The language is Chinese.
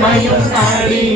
满园爱丽。